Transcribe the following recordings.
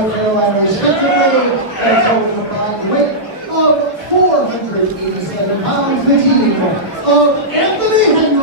North Carolina, respectively, a total combined weight of 487 pounds. The team of Anthony Henry.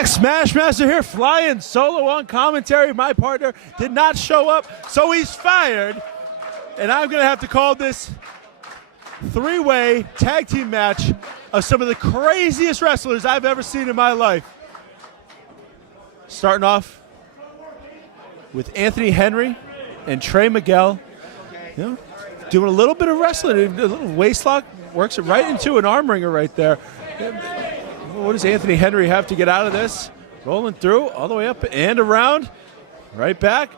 Smashmaster here, flying solo on commentary. My partner did not show up, so he's fired. And I'm going to have to call this three-way tag team match of some of the craziest wrestlers I've ever seen in my life. Starting off with Anthony Henry and Trey Miguel. You know, doing a little bit of wrestling, a little waist lock, works it right into an arm wringer right there. What does Anthony Henry have to get out of this? Rolling through, all the way up and around. Right back.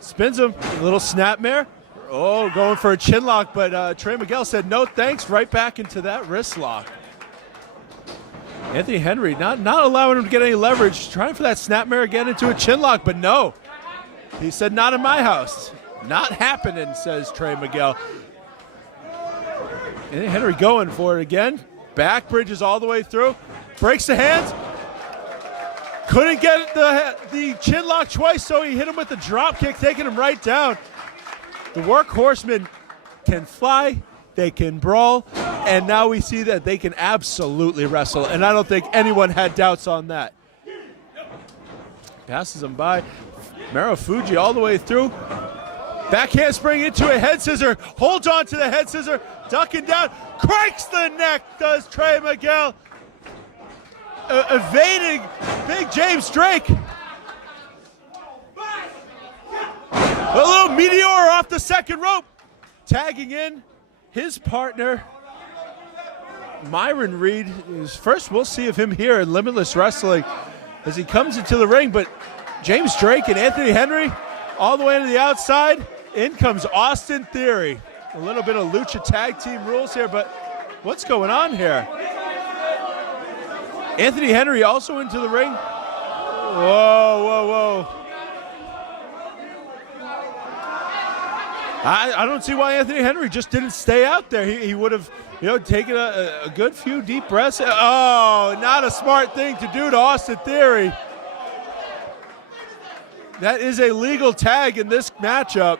Spins him. A little snapmare. Oh, going for a chin lock, but Trey Miguel said no thanks. Right back into that wrist lock. Anthony Henry not allowing him to get any leverage. Trying for that snapmare again into a chin lock, but no. He said not in my house. Not happening, says Trey Miguel. Anthony Henry going for it again. Back bridges all the way through. Breaks the hands. Couldn't get the chin lock twice, so he hit him with the drop kick, taking him right down. The Workhorsemen can fly, they can brawl, and now we see that they can absolutely wrestle, and I don't think anyone had doubts on that. Passes him by. Marufuji all the way through. Back handspring into a head scissor. Holds on to the head scissor. Ducking down. Cranks the neck, does Trey Miguel. Evading Big James Drake. A little meteor off the second rope. Tagging in his partner, Myron Reed. First, we'll see of him here in Limitless Wrestling as he comes into the ring, but James Drake and Anthony Henry all the way to the outside. In comes Austin Theory. A little bit of lucha tag team rules here, but what's going on here? Anthony Henry also into the ring. Whoa, whoa, whoa. I don't see why Anthony Henry just didn't stay out there. He would have, taken a good few deep breaths. Oh, not a smart thing to do to Austin Theory. That is a legal tag in this matchup.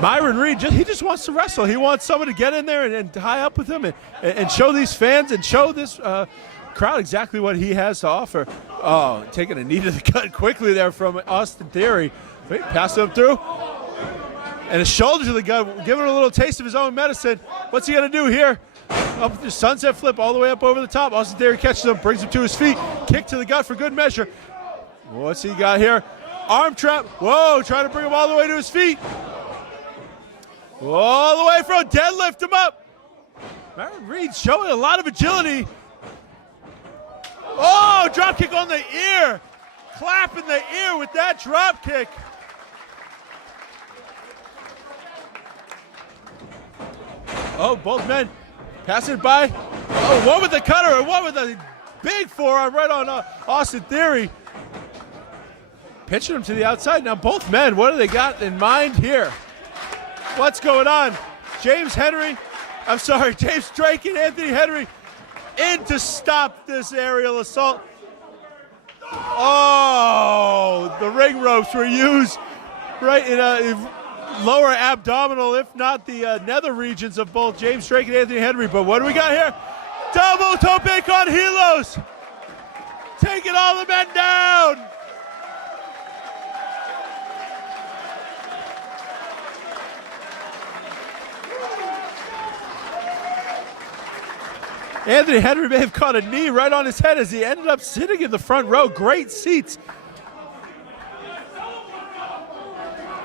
Myron Reed, he just wants to wrestle. He wants someone to get in there and tie up with him and show these fans and show this crowd exactly what he has to offer. Oh, taking a knee to the gut quickly there from Austin Theory. Wait, pass him through. And a shoulder to the gut, giving a little taste of his own medicine. What's he going to do here? Up the sunset flip all the way up over the top. Austin Theory catches him, brings him to his feet. Kick to the gut for good measure. What's he got here? Arm trap. Whoa, trying to bring him all the way to his feet. All the way from deadlift him up. Myron Reed showing a lot of agility. Oh, drop kick on the ear. Clap in the ear with that drop kick. Oh, both men passing by. Oh, one with the cutter and one with a big forearm right on Austin Theory. Pitching him to the outside. Now both men, what do they got in mind here? What's going on? James Drake and Anthony Henry in to stop this aerial assault. Oh, the ring ropes were used right in a lower abdominal, if not the nether regions of both James Drake and Anthony Henry. But what do we got here? Double tope con hilos. Taking all the men down. Anthony Henry may have caught a knee right on his head as he ended up sitting in the front row. Great seats.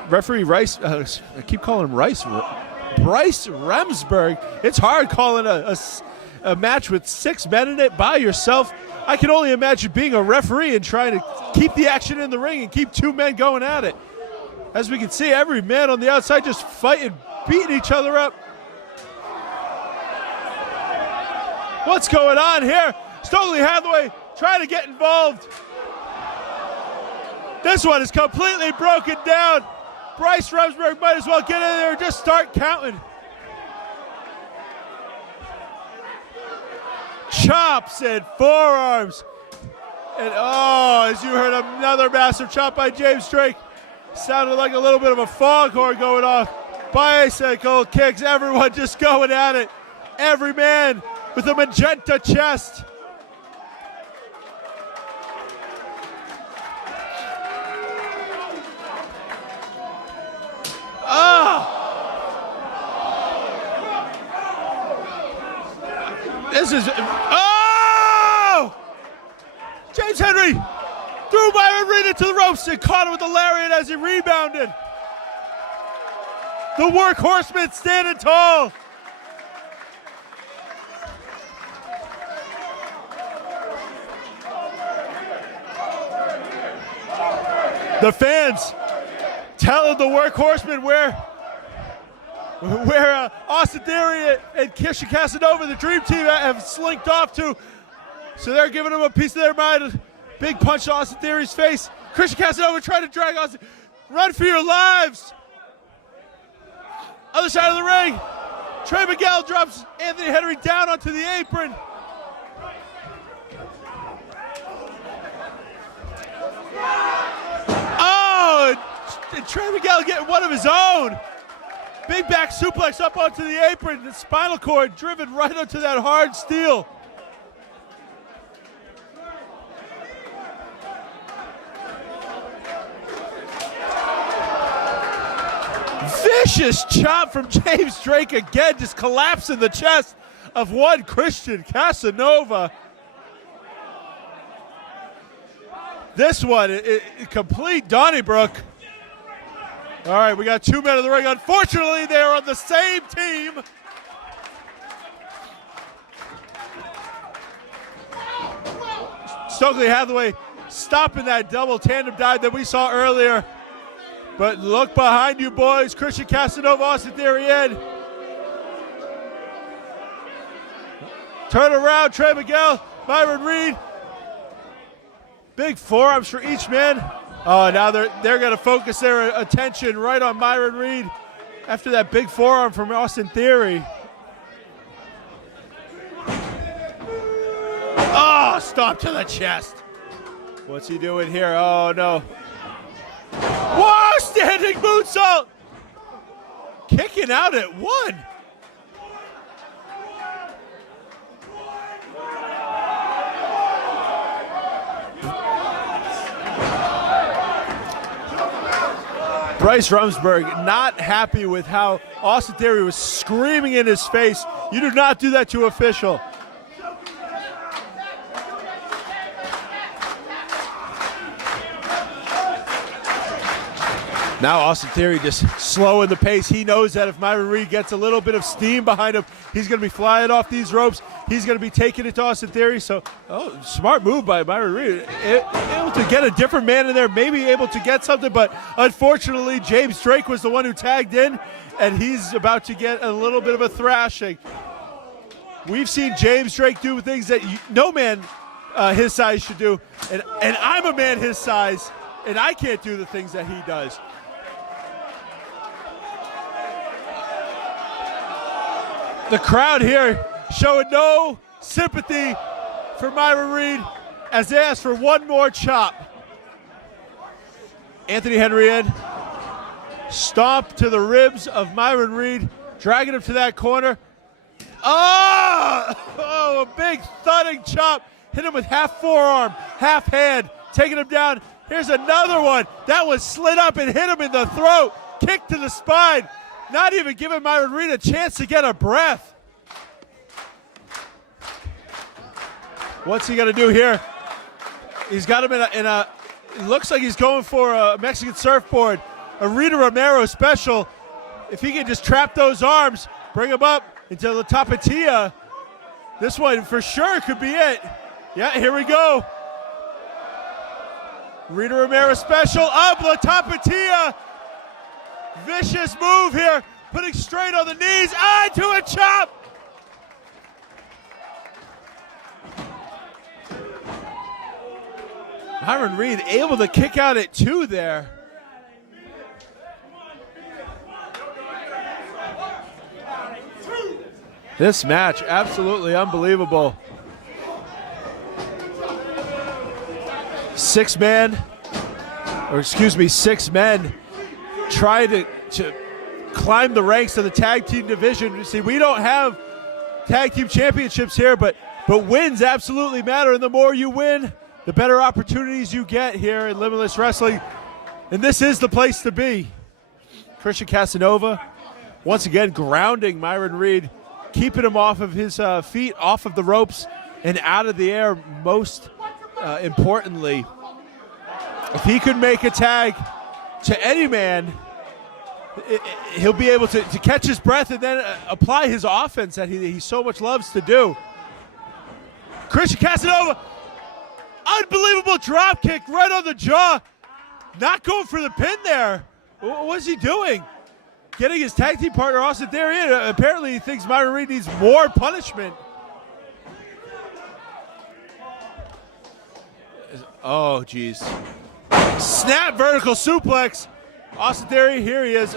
Referee Rice, I keep calling him Rice, Bryce Remsburg. It's hard calling a match with 6 men in it by yourself. I can only imagine being a referee and trying to keep the action in the ring and keep 2 men going at it. As we can see, every man on the outside just fighting, beating each other up. What's going on here? Stokely Hathaway trying to get involved. This one is completely broken down. Bryce Remsburg might as well get in there and just start counting. Chops and forearms. And as you heard, another massive chop by James Drake. Sounded like a little bit of a foghorn going off. Bicycle kicks, everyone just going at it. Every man with a magenta chest. This is, James Henry threw Myron Reed into the ropes and caught him with the lariat as he rebounded. The Workhorsemen standing tall. The fans telling the Workhorsemen where Austin Theory and Casanova, the Dream Team, have slinked off to. So they're giving him a piece of their mind. Big punch to Austin Theory's face. Christian Casanova trying to drag Austin. Run for your lives. Other side of the ring. Trey Miguel drops Anthony Henry down onto the apron. And Trey Miguel getting one of his own. Big back suplex up onto the apron. The spinal cord driven right onto that hard steel. Vicious chop from James Drake again, just collapsing the chest of one Christian Casanova. This one, complete Donnybrook. All right, we got 2 men in the ring. Unfortunately, they are on the same team. Stokely Hathaway stopping that double tandem dive that we saw earlier. But look behind you, boys. Christian Casanova, Austin Theory in. Turn around, Trey Miguel, Myron Reed. Big forearms for each man. Oh, now they're going to focus their attention right on Myron Reed after that big forearm from Austin Theory. Oh, stomp to the chest. What's he doing here? Oh, no. Whoa, standing moonsault. Kicking out at 1. Bryce Rumsberg not happy with how Austin Theory was screaming in his face. You do not do that to official. Now Austin Theory just slowing the pace. He knows that if Myron Reed gets a little bit of steam behind him, he's going to be flying off these ropes. He's going to be taking it to Austin Theory. So, smart move by Myron Reed. Able to get a different man in there, maybe able to get something, but unfortunately, James Drake was the one who tagged in, and he's about to get a little bit of a thrashing. We've seen James Drake do things that no man his size should do, and I'm a man his size, and I can't do the things that he does. The crowd here showing no sympathy for Myron Reed as they ask for one more chop. Anthony Henry in. Stomp to the ribs of Myron Reed, dragging him to that corner. Oh, a big thudding chop. Hit him with half forearm, half hand, taking him down. Here's another one. That was slid up and hit him in the throat. Kick to the spine. Not even giving Myron Reed a chance to get a breath. What's he gonna do here? He's got him in a it looks like he's going for a Mexican surfboard, a Rita Romero special. If he can just trap those arms, bring him up into the tapatia, this one for sure could be it. Yeah, here we go. Rita Romero special up the tapatia. Vicious move here, putting straight on the knees, to a chop. Myron Reed able to kick out at 2 there. This match, absolutely unbelievable. 6 men try to climb the ranks of the tag team division. You see, we don't have tag team championships here, but wins absolutely matter, and the more you win, the better opportunities you get here in Limitless Wrestling, and this is the place to be. Christian Casanova, once again grounding Myron Reed, keeping him off of his feet, off of the ropes, and out of the air. Most importantly, if he could make a tag to any man, he'll be able to catch his breath and then apply his offense that he so much loves to do. Christian Casanova, unbelievable drop kick right on the jaw. Not going for the pin there. What's he doing? Getting his tag team partner Austin Theory in. Apparently he thinks Myron Reed needs more punishment. Oh, geez. Snap vertical suplex. Austin Theory, here he is.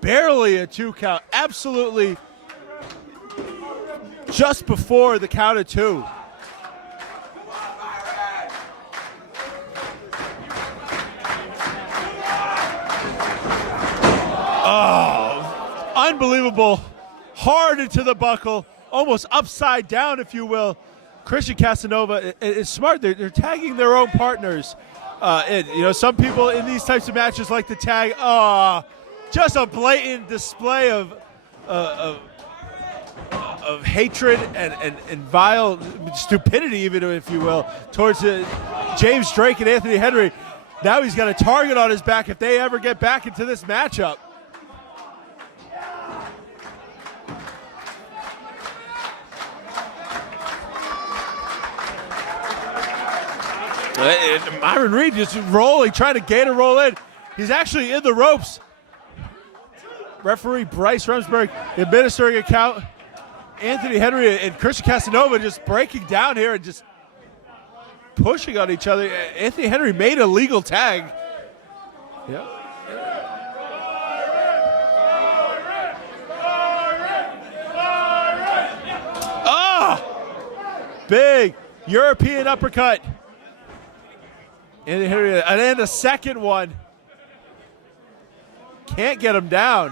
Barely a 2 count. Absolutely just before the count of 2. Oh, unbelievable. Hard into the buckle, almost upside down, if you will. Christian Casanova is smart. They're tagging their own partners. Some people in these types of matches like to tag. Just a blatant display of hatred and vile stupidity, even if you will, towards James Drake and Anthony Henry. Now he's got a target on his back if they ever get back into this matchup. Myron Reed just rolling, trying to gain a roll in. He's actually in the ropes. Referee Bryce Remsburg administering a count. Anthony Henry and Christian Casanova just breaking down here and just pushing on each other. Anthony Henry made a legal tag. Yeah. Big European uppercut. And then a second one. Can't get him down.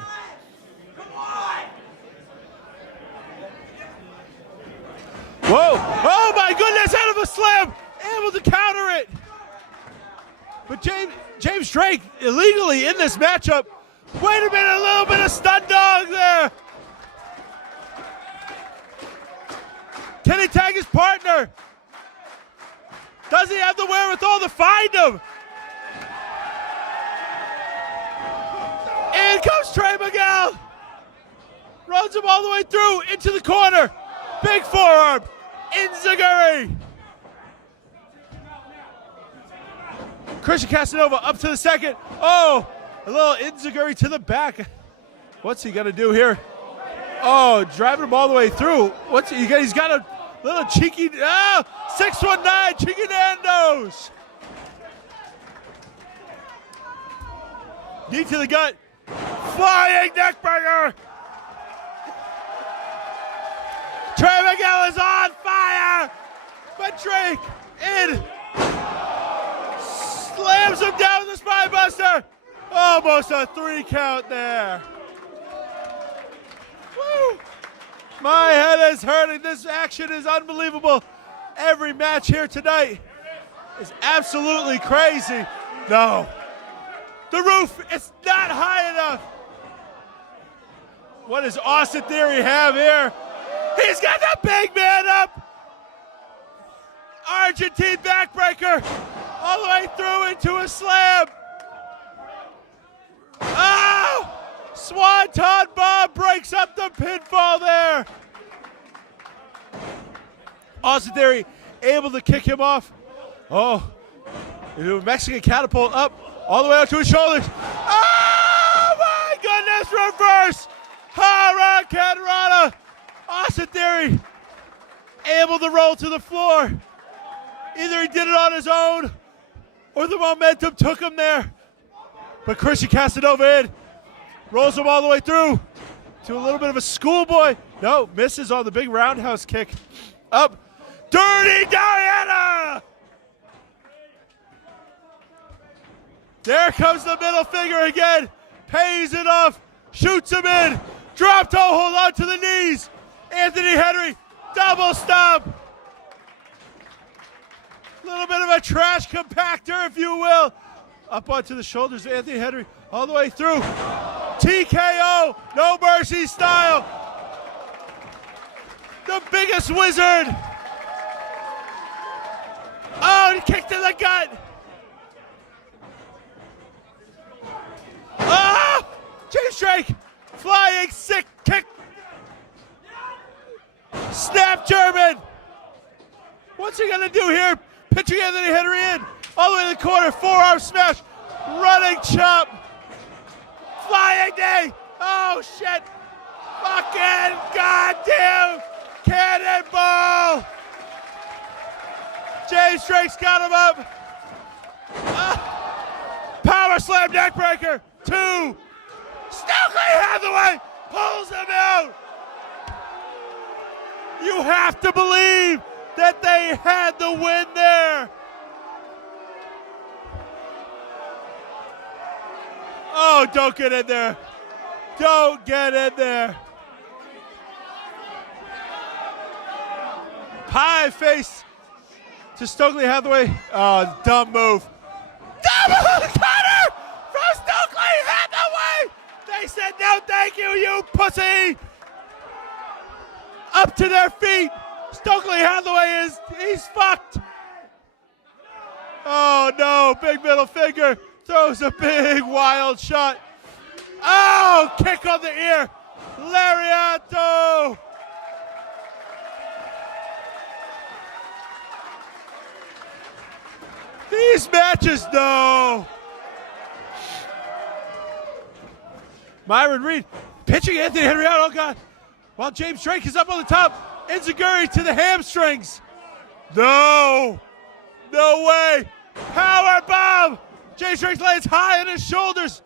Whoa! Oh my goodness! Out of a slam, able to counter it. But James Drake illegally in this matchup. Wait a minute! A little bit of stun dog there. Can he tag his partner? Does he have the wherewithal to find him? In comes Trey Miguel. Runs him all the way through into the corner. Big forearm. Enziguri. Christian Casanova up to the second. Oh, a little Enziguri to the back. What's he going to do here? Oh, driving him all the way through. He's got a little cheeky, 619, cheeky Nando's. Knee to the gut. Flying neckbreaker. Trey Miguel is on fire. But Drake slams him down with the spine buster. Almost a 3 count there. Woo. My head is hurting. This action is unbelievable. Every match here tonight is absolutely crazy. No. The roof is not high enough. What does Austin Theory have here? He's got the big man up. Argentine backbreaker all the way through into a slam. Oh! Swanton Bomb breaks up the pinfall there. Austin Theory able to kick him off. Oh, Mexican catapult up all the way up to his shoulders. Oh my goodness, reverse Hurricanrana. Austin Theory able to roll to the floor. Either he did it on his own or the momentum took him there. But Christian Casanova in. Rolls him all the way through to a little bit of a schoolboy. No, misses on the big roundhouse kick. Up. Dirty Diana! There comes the middle finger again. Pays it off. Shoots him in. Drop toe hold on to the knees. Anthony Henry. Double stomp. Little bit of a trash compactor, if you will. Up onto the shoulders of Anthony Henry. All the way through. TKO, no mercy style. The biggest wizard. Oh, he kicked in the gut. Oh, James Drake, flying sick kick. Snap German. What's he gonna do here? Pitching Anthony Henry in. All the way to the corner, forearm smash. Running chop. Flying knee. Oh, shit. Fucking goddamn cannonball. James Drake's got him up. Power slam neckbreaker. 2. Stokely Hathaway pulls him out. You have to believe that they had the win there. Oh, don't get in there. Don't get in there. Pie face to Stokely Hathaway. Oh, dumb move. Double cutter from Stokely Hathaway. They said no thank you, you pussy. Up to their feet. Stokely Hathaway he's fucked. Oh no, big middle finger. Throws a big wild shot. Oh, kick on the ear. Lariato. These matches, no. Myron Reed pitching Anthony Henry out. Oh, God. While James Drake is up on the top. Enziguri to the hamstrings. No. No way. Power bomb. James Drake lands high on his shoulders.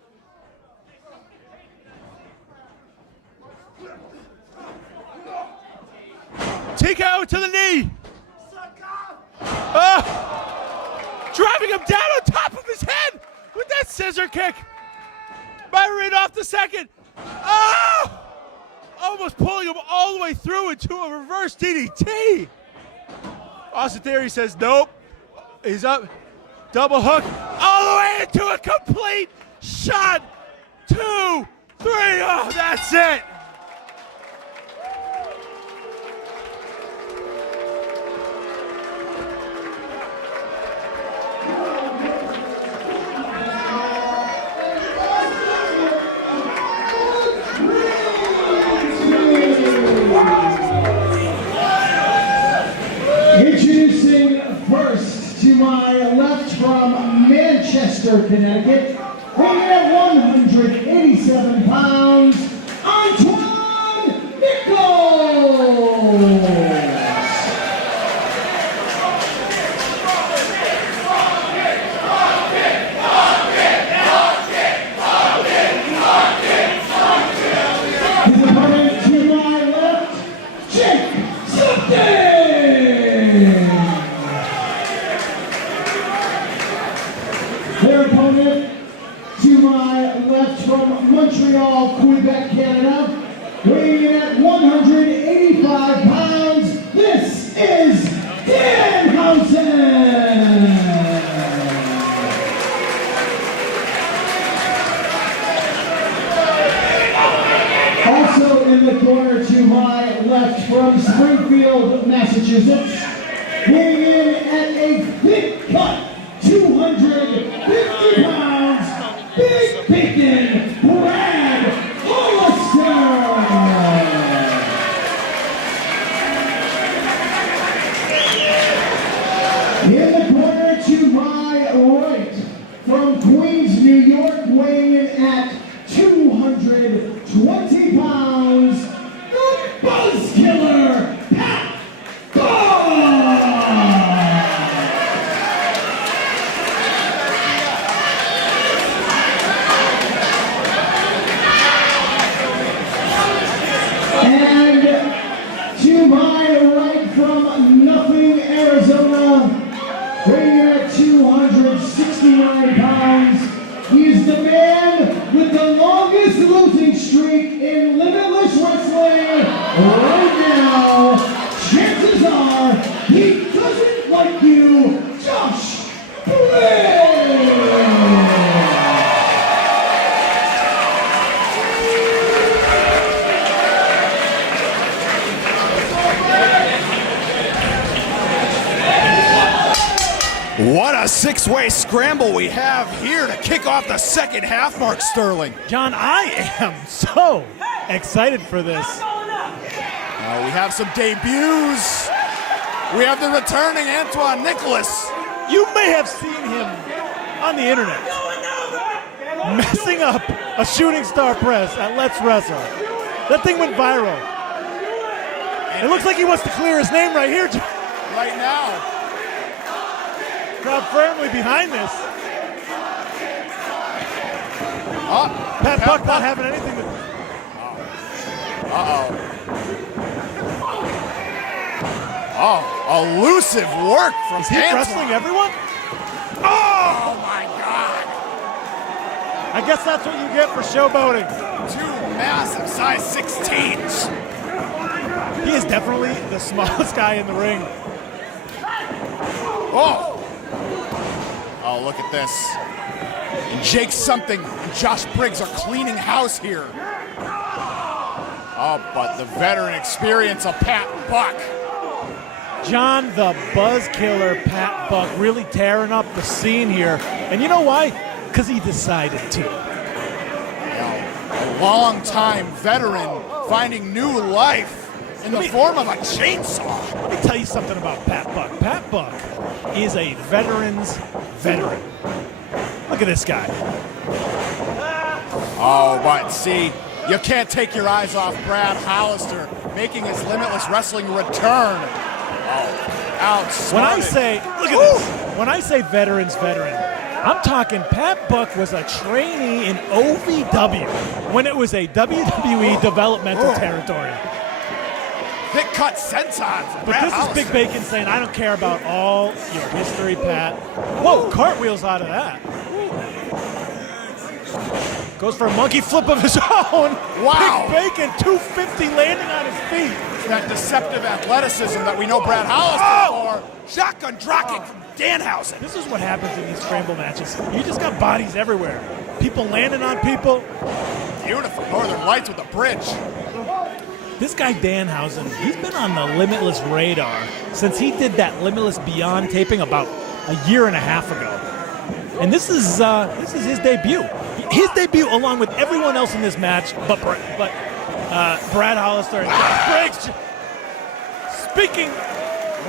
TKO to the knee. Driving him down on top of his head with that scissor kick. Myron off the second. Oh! Almost pulling him all the way through into a reverse DDT. Austin Theory says nope. He's up. Double hook all the way into a complete shot. 2, 3. Oh, that's it. Introducing first to my left from Manchester, Connecticut, weighing at 187 pounds, Antoine Nicolas. His opponent to my left, Stokely. Their opponent to my left from Montreal, Quebec, Canada, weighing in at 185 pounds, this is Danhausen. Also in the corner to my left from Springfield, Massachusetts, weighing in at a thick cut 250 pounds, Big Bacon, Hollister. In the corner to my right, from Queens, New York, weighing in at 220 pounds, the Buzz Killer, Pat And to my right from Nothing, Arizona, weighing in at 269 pounds, he's the man with the longest losing streak in Limitless Wrestling right now. Chances are he doesn't like you, Josh Briggs. What a six-way scramble we have here to kick off the second half, Mark Sterling. John, I am so excited for this. We have some debuts. We have the returning Antoine Nicolas. You may have seen him on the internet messing up a shooting star press at Let's Wrestle. That thing went viral. It looks like he wants to clear his name right here. Right now. Crowd firmly behind this. Pat Buck not having anything to do. Elusive work from Is he Antoine. wrestling everyone? Oh my God. I guess that's what you get for showboating. Two massive size 16s. He is definitely the smallest guy in the ring. Oh, look at this. And Jake Something and Josh Briggs are cleaning house here. Oh, but the veteran experience of Pat Buck. John the Buzz Killer Pat Buck really tearing up the scene here. And you know why? Because he decided to. A long-time veteran finding new life in the form of a chainsaw. Let me tell you something about Pat Buck. Pat Buck is a veteran's veteran. Look at this guy. Oh, but see, you can't take your eyes off Brad Hollister making his Limitless Wrestling return. Oh, outsmarted. Look at this. When I say veteran, I'm talking Pat Buck was a trainee in OVW when it was a WWE developmental territory. Thick cut senton from But Brad this Hollister. is Big Bacon saying, I don't care about all your history, Pat. Whoa, cartwheels out of that. Goes for a monkey flip of his own. Wow. Big Bacon, 250 landing on his feet. That deceptive athleticism that we know Brad Hollister for. Shotgun dropkick from Danhausen. This is what happens in these scramble matches. You just got bodies everywhere. People landing on people. Beautiful Northern Lights with the bridge. This guy Danhausen, he's been on the Limitless radar since he did that Limitless Beyond taping about a year and a half ago. And this is his debut. His debut along with everyone else in this match, but Brad Hollister and Briggs. Speaking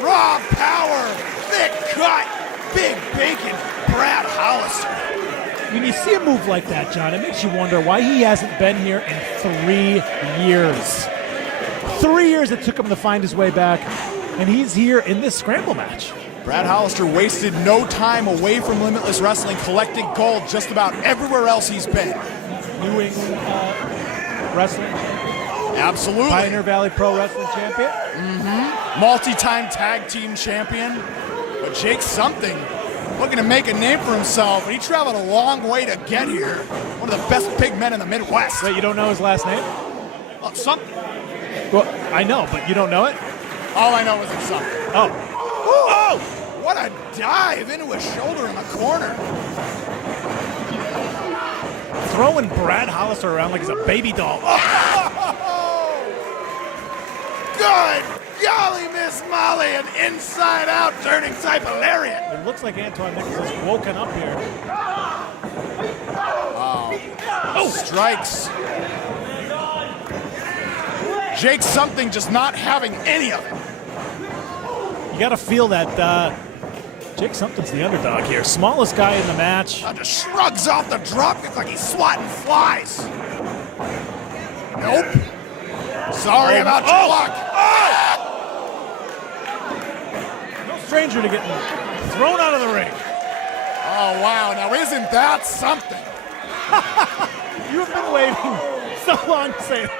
Raw power, thick cut, Big Bacon, Brad Hollister. when you see a move like that, John, it makes you wonder why he hasn't been here in 3 years. 3 years it took him to find his way back, and he's here in this scramble match. Brad Hollister wasted no time away from Limitless Wrestling, collecting gold just about everywhere else he's been. New England Wrestling, Absolutely. Pioneer Valley Pro Wrestling champion. Multi-time tag team champion. But Jake Something looking to make a name for himself, and he traveled a long way to get here. One of the best big men in the Midwest. Wait, you don't know his last name? Something. Well, I know, but you don't know it? All I know is it's Something. Oh. Oh! What a dive into his shoulder in the corner. Throwing Brad Hollister around like he's a baby doll. Oh! Good golly, Miss Molly, an inside-out turning type of lariat. It looks like Antoine Nicolas has woken up here. Oh, strikes. Jake Something just not having any of it. You got to feel that Jake Something's the underdog here. Smallest guy in the match. Just shrugs off the dropkick like he's swatting flies. Nope. Sorry about your luck. No stranger to getting thrown out of the ring. Oh, wow. Now, isn't that something? You have been waiting so long to say it.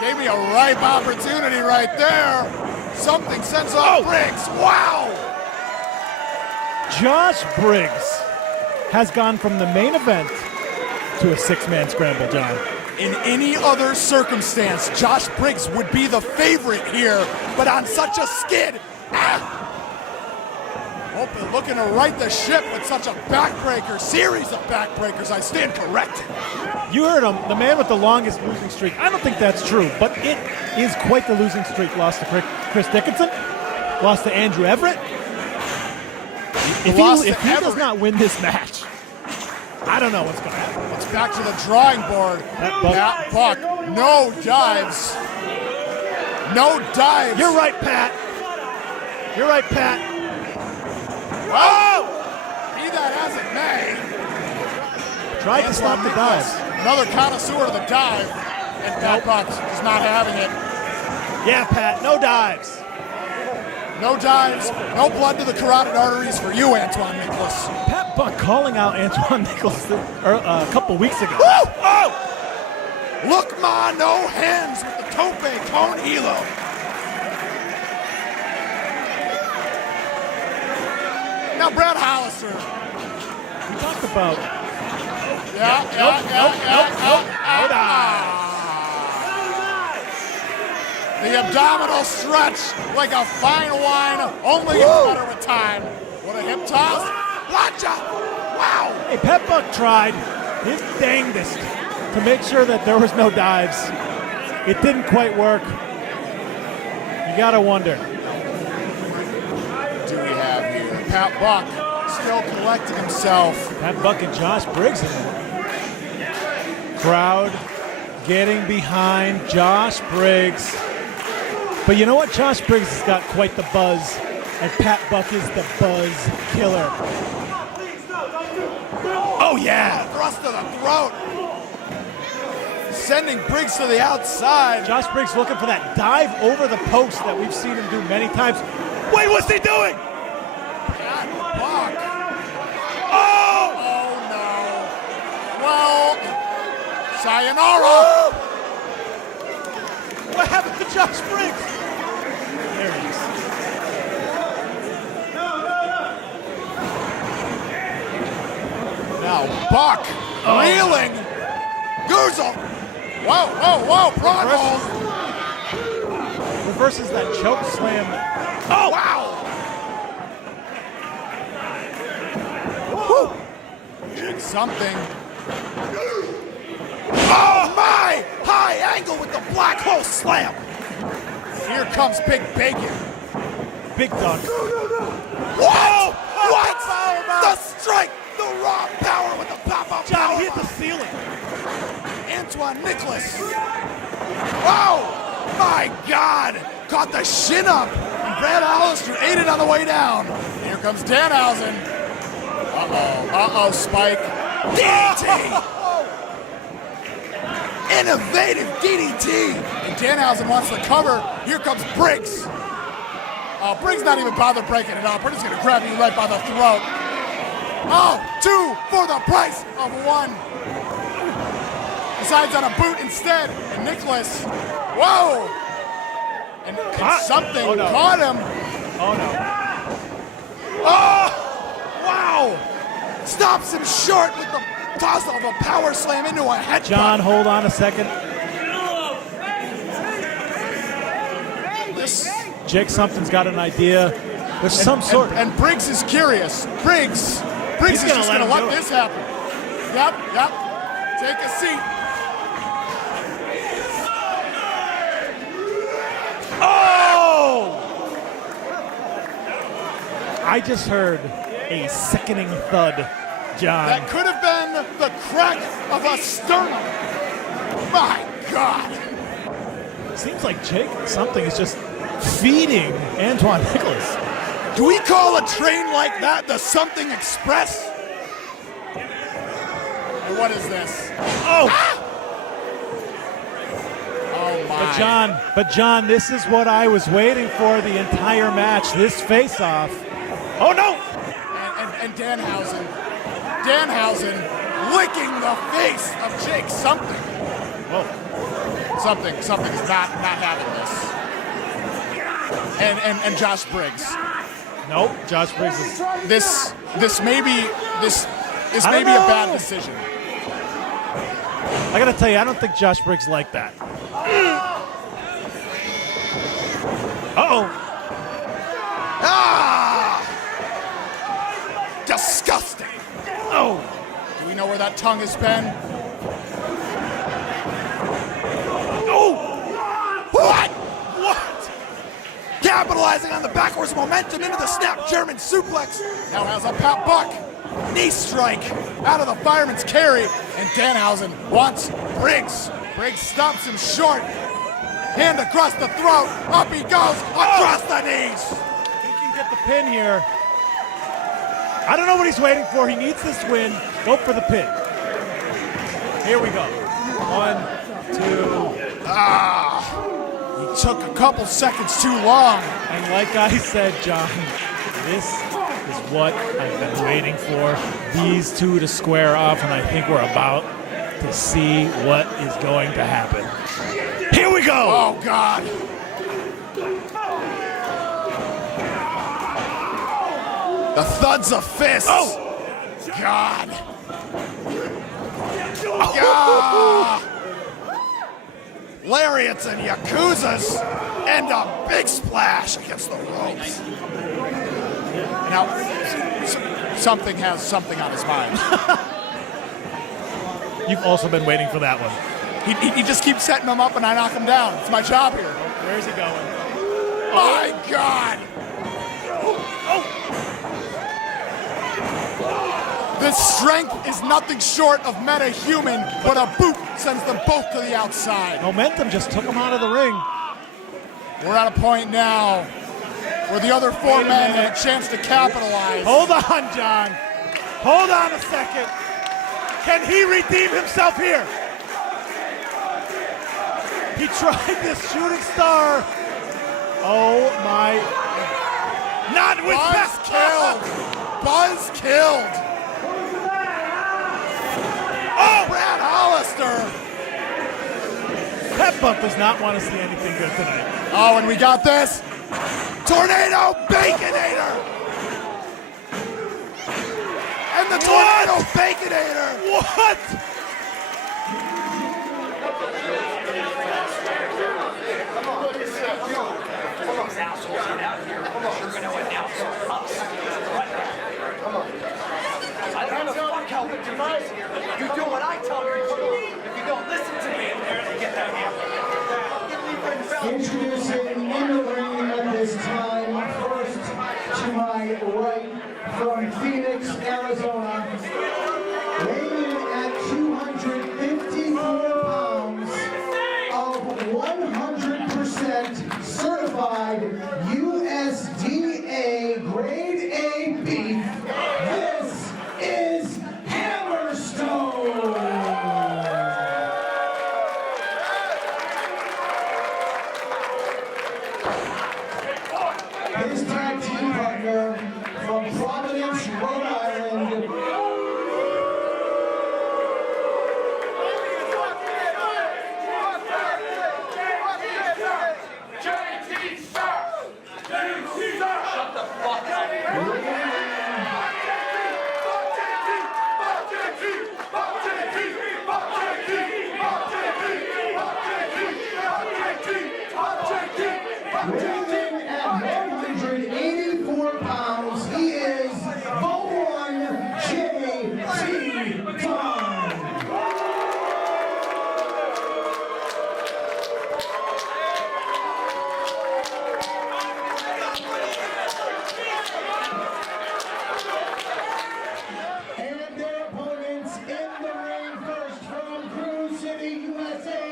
Gave me a ripe opportunity right there. Something sends off Briggs. Wow. Josh Briggs has gone from the main event to a six-man scramble, John. In any other circumstance, Josh Briggs would be the favorite here, but on such a skid. Open looking to right the ship with such a backbreaker, series of backbreakers. I stand corrected. You heard him, the man with the longest losing streak. I don't think that's true, but it is quite the losing streak. Lost to Chris Dickinson, lost to Andrew Everett. If he does not win this match, I don't know what's going to happen. It's back to the drawing board. Pat Buck, no dives. No dives. You're right, Pat. You're right, Pat. Oh! Be that as it may. Tried to stop the dive. Another connoisseur of the dive. And Pat Buck is not having it. Yeah, Pat, no dives. No dives, no blood to the carotid arteries for you, Antoine Nicolas. Pat Buck calling out Antoine Nicolas a couple weeks ago. Woo! Oh! Look, ma, no hands with the tope con hilo. Now, Brad Hollister. We talked about. The abdominal stretch like a fine wine, only gets better with time. What a hip toss. Gotcha. Wow. Hey, Pat Buck tried his dangdest to make sure that there was no dives. It didn't quite work. You gotta wonder. What do we have here? Pat Buck still collecting himself. Pat Buck and Josh Briggs in there. Crowd getting behind Josh Briggs. But you know what? Josh Briggs has got quite the buzz, and Pat Buck is the buzz killer. Oh, yeah. Thrust to the throat. sending Briggs to the outside. Josh Briggs looking for that dive over the post that we've seen him do many times. Wait, what's he doing? Block. Oh! Oh no. Well, sayonara. What happened to Josh Briggs? There he is. Now Buck reeling. Goozle. Whoa, whoa, whoa. Broncos. Reverses that choke slam. Oh, wow. Woo. Did something. Oh my! High angle with the black hole slam. Here comes Big Bacon. Big dog. Whoa! What? The strike! The raw power with the pop-up John, power. he hit the ceiling. Antoine Nicolas. Oh! My God! Caught the shin up. And Brad Hollister ate it on the way down. Here comes Danhausen. Uh-oh, Spike. DDT! Innovative DDT! And Danhausen wants the cover. Here comes Briggs. Briggs not even bothered breaking it up. We're just gonna grab you right by the throat. Oh, 2 for the price of 1. Decides on a boot instead. And Nicolas, whoa! And something caught him. Oh no. Oh! Wow! Stops him short with the toss of a power slam into a headbutt. John, hold on a second. Jake something's got an idea. There's some sort. And Briggs is curious. Briggs is just gonna let this happen. Yep. Take a seat. Oh! I just heard a sickening thud, John. That could have been the crack of a sternum. My God. Seems like Jake something is just feeding Antoine Nicolas. Do we call a train like that the Something Express? Or what is this? Oh! Ah! Oh my. But John, this is what I was waiting for the entire match. This face-off. Oh no! And Danhausen licking the face of Jake something. Whoa. Something's not having this. And Josh Briggs. Nope, Josh Briggs is... This may be a bad decision. I gotta tell you, I don't think Josh Briggs liked that. Uh-oh. Ah! Disgusting. Oh. Do we know where that tongue has been? Oh! What? Capitalizing on the backwards momentum into the snap German suplex. Now has a Pat Buck. Knee strike out of the fireman's carry. And Danhausen wants Briggs. Briggs stops him short. Hand across the throat. Up he goes across the knees. He can get the pin here. I don't know what he's waiting for. He needs this win. Go for the pin. Here we go. 1, 2. He took a couple seconds too long. And like I said, John, this is what I've been waiting for. These two to square off, and I think we're about to see what is going to happen. Here we go! Oh, God. The thuds of fists. Oh! God. God. Lariats and Yakuzas, and a big splash against the ropes. Now, something has something on his mind. You've also been waiting for that one. He just keeps setting them up and I knock him down. It's my job here. Where's he going? My God. This strength is nothing short of meta-human, but a boot sends them both to the outside. Momentum just took him out of the ring. We're at a point now where the other 4 men had a chance to capitalize. Hold on, John. Hold on a second. Can he redeem himself here? He tried this shooting star. Oh my. Not with Buzz killed. Buzz killed. Oh, Brad Hollister. That Buck does not want to see anything good tonight. Oh, and we got this. Tornado Baconator. And the Tornado Baconator. What? These assholes get out here. You're going to announce us. I don't know fuck how we do this here. You do what I tell you to. If you don't listen to me, get down here. Introducing in the ring at this time, first to my right from Phoenix, Arizona, weighing in at 254 pounds of 100% certified USDA grade A beef. This is Hammerstone. His tag team partner from Providence, Rhode Island. Shut the fuck up. Weighing at 184 pounds, he is the one JT Dunn. And their opponents in the ring first from Cruz City, USA,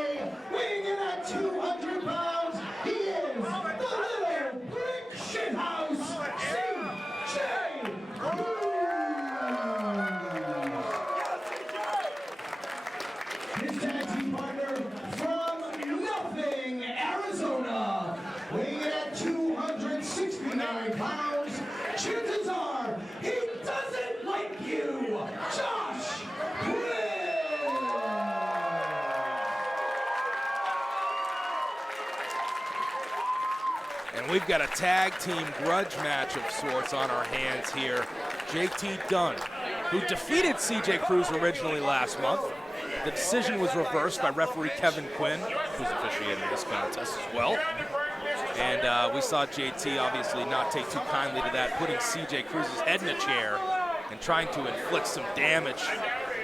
weighing in at 200 pounds, he is the little brick shithouse, CJ Cruz. His tag team partner from Nothing, Arizona, weighing in at 269 pounds, chances are he doesn't like you, Josh Briggs. And we've got a tag team grudge match of sorts on our hands here. JT Dunn, who defeated CJ Cruz originally last month. The decision was reversed by referee Kevin Quinn, who's officiating this contest as well. And we saw JT obviously not take too kindly to that, putting CJ Cruz's head in a chair and trying to inflict some damage.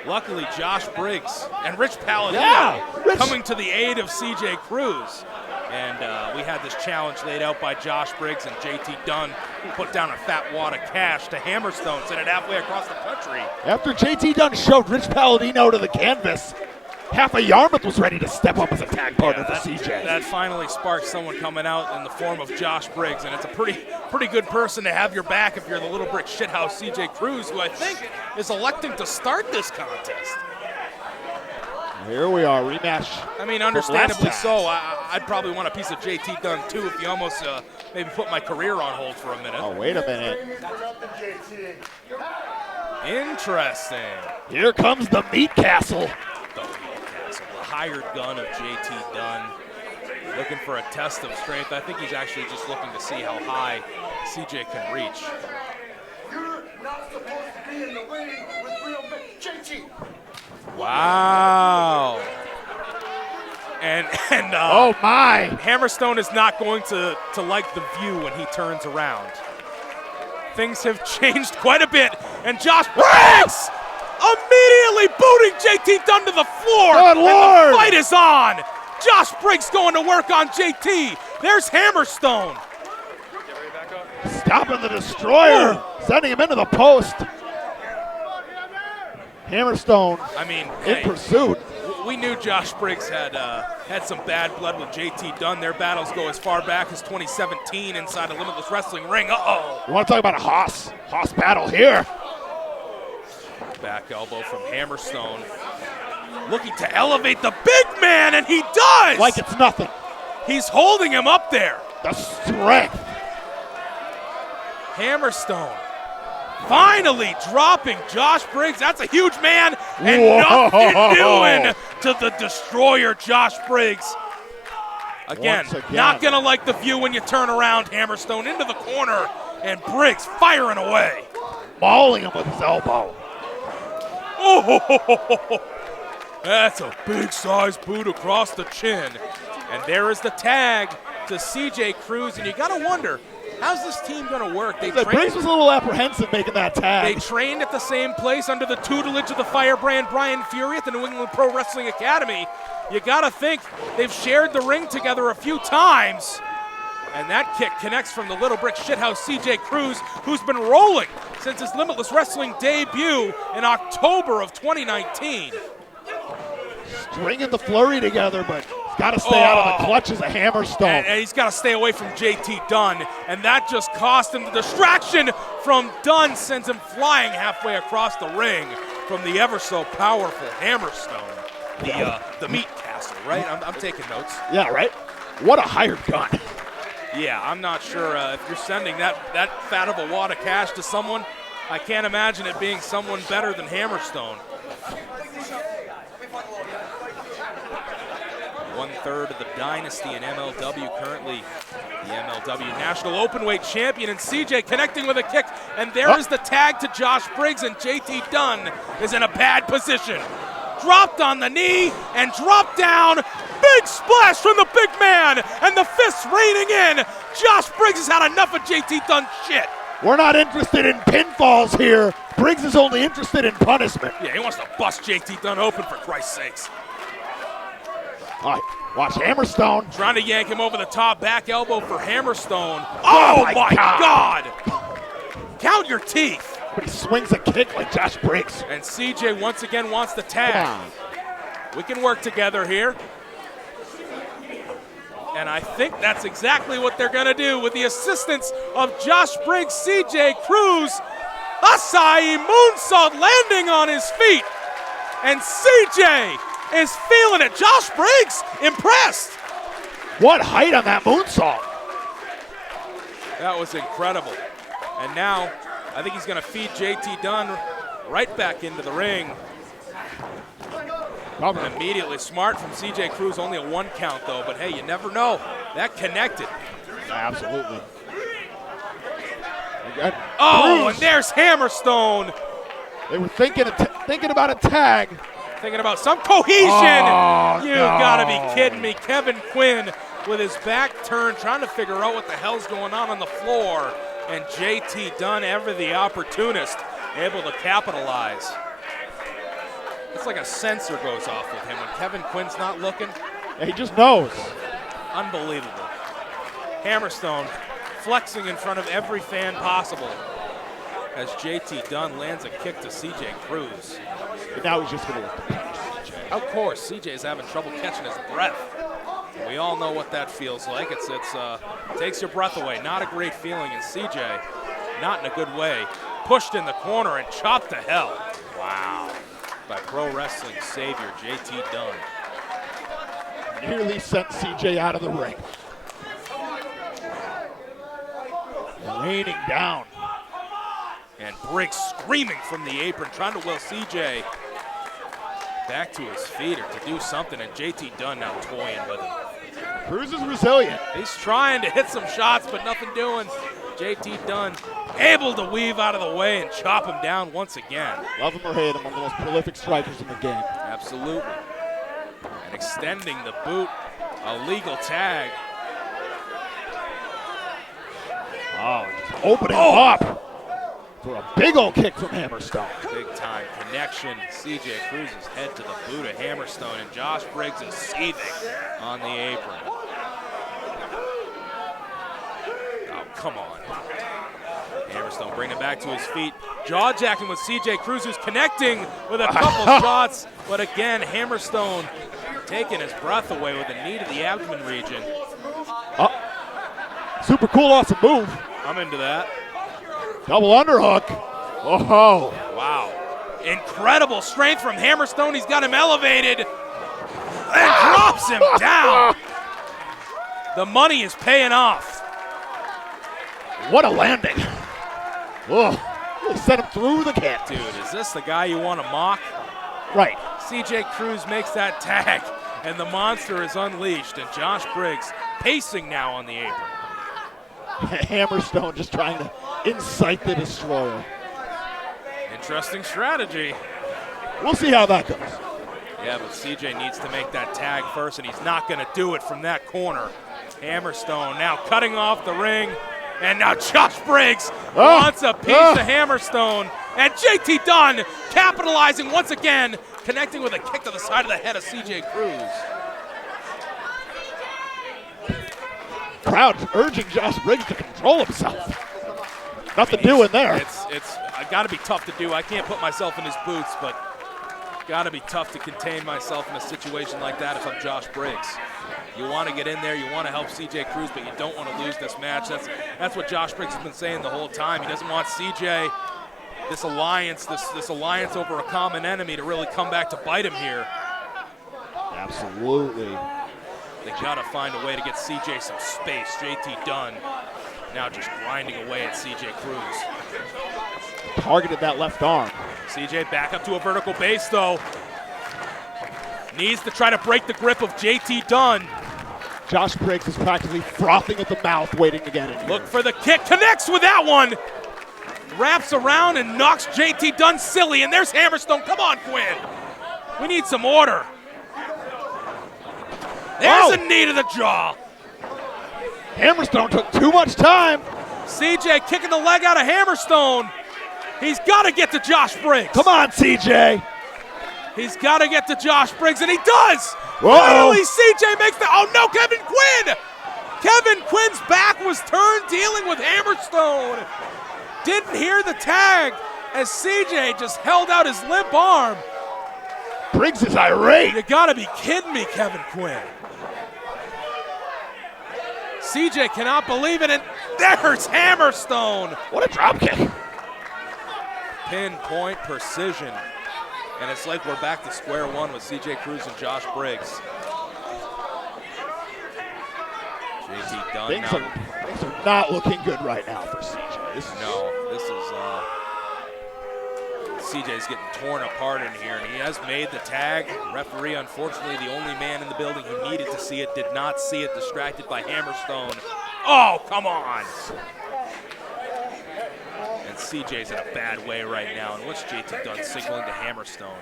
Luckily, Josh Briggs and Rich Palladino coming to the aid of CJ Cruz. And we had this challenge laid out by Josh Briggs and JT Dunn, who put down a fat wad of cash to Hammerstone, sent it halfway across the country. After JT Dunn shoved Rich Palladino to the canvas, half of Yarmouth was ready to step up as a tag partner for CJ. That finally sparked someone coming out in the form of Josh Briggs, and it's a pretty good person to have your back if you're the little brick shithouse CJ Cruz, who I think is electing to start this contest. Here we are, rematch. I mean, understandably so. I'd probably want a piece of JT Dunn too if you almost maybe put my career on hold for a minute. Oh, wait a minute. Interesting. Here comes the Meat Castle. The hired gun of JT Dunn. Looking for a test of strength. I think he's actually just looking to see how high CJ can reach. You're not supposed to be in the ring with real big JT. Wow. And oh my. Hammerstone is not going to like the view when he turns around. Things have changed quite a bit, and Josh Briggs immediately booting JT Dunn to the floor. Good Lord. And the fight is on. Josh Briggs going to work on JT. There's Hammerstone. Stopping the destroyer, sending him into the post. Hammerstone in pursuit. We knew Josh Briggs had some bad blood with JT Dunn. Their battles go as far back as 2017 inside a Limitless wrestling ring. Uh-oh. You want to talk about a Haas battle here? Back elbow from Hammerstone. looking to elevate the big man, and he does! Like it's nothing. He's holding him up there. The strength. Hammerstone finally dropping Josh Briggs. That's a huge man, and Whoa. nothing doing to the destroyer, Josh Briggs. Again, not gonna like the view when you turn around. Hammerstone into the corner, and Briggs firing away. Mauling him with his elbow. Oh, that's a big size boot across the chin. And there is the tag to CJ Cruz, and you gotta wonder, how's this team gonna work? Briggs was a little apprehensive making that tag. They trained at the same place under the tutelage of the firebrand Brian Fury at the New England Pro Wrestling Academy. You gotta think they've shared the ring together a few times. And that kick connects from the Little Brick Shithouse CJ Cruz, who's been rolling since his Limitless Wrestling debut in October of 2019. Stringing the flurry together, but he's got to stay out of the clutches of Hammerstone. And he's got to stay away from JT Dunn, and that just cost him the distraction from Dunn, sends him flying halfway across the ring from the ever so powerful Hammerstone, the meat castle, right? I'm taking notes. Yeah, right? What a hired gun. Yeah, I'm not sure if you're sending that fat of a wad of cash to someone, I can't imagine it being someone better than Hammerstone. 1/3 of the dynasty in MLW, currently the MLW National Openweight Champion, and CJ connecting with a kick, and there is the tag to Josh Briggs, and JT Dunn is in a bad position. Dropped on the knee and dropped down. Big splash from the big man, and the fists raining in. Josh Briggs has had enough of JT Dunn's shit. We're not interested in pinfalls here. Briggs is only interested in punishment. Yeah, he wants to bust JT Dunn open, for Christ's sakes. All right, watch Hammerstone. Trying to yank him over the top, back elbow for Hammerstone. Oh my God! Count your teeth. But he swings a kick like Josh Briggs. And CJ once again wants the tag. We can work together here. And I think that's exactly what they're gonna do with the assistance of Josh Briggs, CJ Cruz. Acai moonsault landing on his feet. And CJ is feeling it. Josh Briggs, impressed. What height on that moonsault. That was incredible. And now, I think he's gonna feed JT Dunn right back into the ring. And immediately smart from CJ Cruz, only a 1 count though, but hey, you never know. That connected. Absolutely. Oh, Cruz. and there's Hammerstone. They were thinking about a tag. Thinking about some cohesion. Oh, You gotta be kidding me. Kevin Quinn with his back turned, trying to figure out what the hell's going on the floor. And JT Dunn, ever the opportunist, able to capitalize. It's like a sensor goes off with him when Kevin Quinn's not looking. Yeah, he just knows. Unbelievable. Hammerstone flexing in front of every fan possible as JT Dunn lands a kick to CJ Cruz. And now he's just going to look to punish CJ. Of course, CJ is having trouble catching his breath. We all know what that feels like. It takes your breath away. Not a great feeling, and CJ, not in a good way, pushed in the corner and chopped to hell. Wow. By pro wrestling savior JT Dunn. Nearly sent CJ out of the ring. Raining down. And Briggs screaming from the apron, trying to will CJ back to his feet or to do something, and JT Dunn now toying with him. Cruz is resilient. He's trying to hit some shots, but nothing doing. JT Dunn able to weave out of the way and chop him down once again. Love him or hate him, one of the most prolific strikers in the game. Absolutely. And extending the boot, a legal tag. Oh, just opening up for a big old kick from Hammerstone. Big time connection. CJ Cruz's head to the boot of Hammerstone, and Josh Briggs is seething on the apron. Oh, come on. Hammerstone bringing it back to his feet. Jaw-jacking with CJ Cruz, who's connecting with a couple shots. But again, Hammerstone taking his breath away with a knee to the abdomen region. Super cool, awesome move. I'm into that. Double underhook. Oh. Wow. Incredible strength from Hammerstone. He's got him elevated and drops him down. The money is paying off. What a landing. Oh, really sent him through the can. Dude, is this the guy you want to mock? Right. CJ Cruz makes that tag, and the monster is unleashed, and Josh Briggs pacing now on the apron. Hammerstone just trying to incite the destroyer. Interesting strategy. We'll see how that goes. Yeah, but CJ needs to make that tag first, and he's not going to do it from that corner. Hammerstone now cutting off the ring, and now Josh Briggs wants a piece of Hammerstone, and JT Dunn capitalizing once again, connecting with a kick to the side of the head of CJ Cruz. Crowd urging Josh Briggs to control himself. Nothing doing there. It's got to be tough to do. I can't put myself in his boots, but got to be tough to contain myself in a situation like that if I'm Josh Briggs. You want to get in there, you want to help CJ Cruz, but you don't want to lose this match. That's what Josh Briggs has been saying the whole time. He doesn't want CJ, this alliance over a common enemy, to really come back to bite him here. Absolutely. They got to find a way to get CJ some space. JT Dunn now just grinding away at CJ Cruz. Targeted that left arm. CJ back up to a vertical base, though. Needs to try to break the grip of JT Dunn. Josh Briggs is practically frothing at the mouth, waiting to get in here. Look for the kick, connects with that one. Wraps around and knocks JT Dunn silly, and there's Hammerstone. Come on, Quinn. We need some order. There's a knee to the jaw. Hammerstone took too much time. CJ kicking the leg out of Hammerstone. He's got to get to Josh Briggs. Come on, CJ. He's got to get to Josh Briggs, and he does. Whoa. Finally, CJ makes the, oh no, Kevin Quinn. Kevin Quinn's back was turned, dealing with Hammerstone. Didn't hear the tag as CJ just held out his limp arm. Briggs is irate. You gotta be kidding me, Kevin Quinn. CJ cannot believe it, and there's Hammerstone. What a drop kick. Pinpoint precision. And it's like we're back to square one with CJ Cruz and Josh Briggs. JT Dunn Things are not looking good right now for CJ. This is CJ's getting torn apart in here, and he has made the tag. Referee, unfortunately, the only man in the building who needed to see it, did not see it, distracted by Hammerstone. Oh, come on. And CJ's in a bad way right now, and what's JT Dunn signaling to Hammerstone?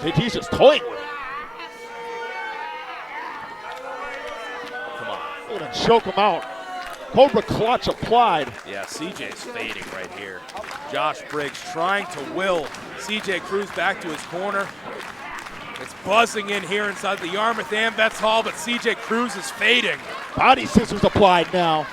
JT's just toying with him. Come on. We're gonna choke him out. Cobra clutch applied. Yeah, CJ's fading right here. Josh Briggs trying to will CJ Cruz back to his corner. It's buzzing in here inside the Yarmouth Ambets Hall, but CJ Cruz is fading. Body scissors applied now.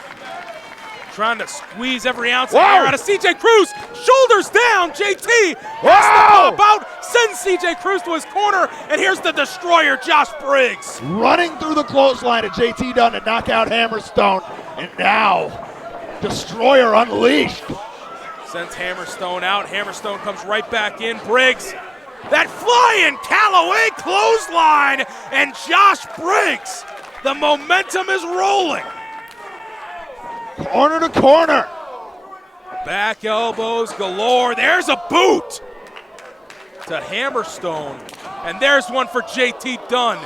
Trying to squeeze every ounce of air out of CJ Cruz. Shoulders down, JT has to pop out, sends CJ Cruz to his corner, and here's the destroyer, Josh Briggs. Running through the clothesline of JT Dunn to knock out Hammerstone, and now destroyer unleashed. Sends Hammerstone out. Hammerstone comes right back in. Briggs, that flying Callaway clothesline, and Josh Briggs. The momentum is rolling. Corner to corner. Back elbows galore. There's a boot to Hammerstone. And there's one for JT Dunn,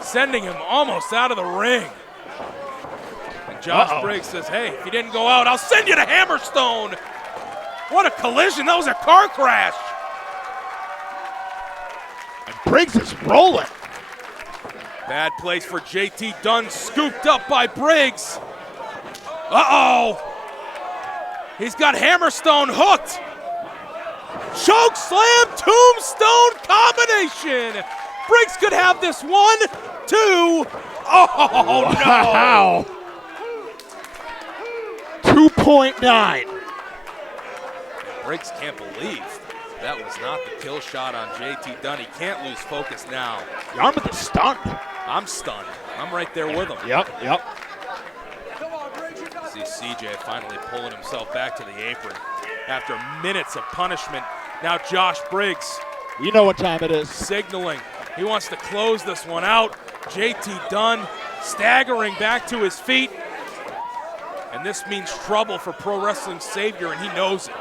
sending him almost out of the ring. And Josh Briggs says, hey, if you didn't go out, I'll send you to Hammerstone. What a collision. That was a car crash. And Briggs is rolling. Bad place for JT Dunn, scooped up by Briggs. Uh-oh. He's got Hammerstone hooked. Choke slam, tombstone combination. Briggs could have this 1, 2. Oh, wow. No. 2.9. Briggs can't believe that was not the kill shot on JT Dunn. He can't lose focus now. Yarmouth is stunned. I'm stunned. I'm right there with him. Yep. See CJ finally pulling himself back to the apron after minutes of punishment Now Josh Briggs. You know what time it is. Signaling. He wants to close this one out. JT Dunn staggering back to his feet. And this means trouble for Pro Wrestling Savior, and he knows it.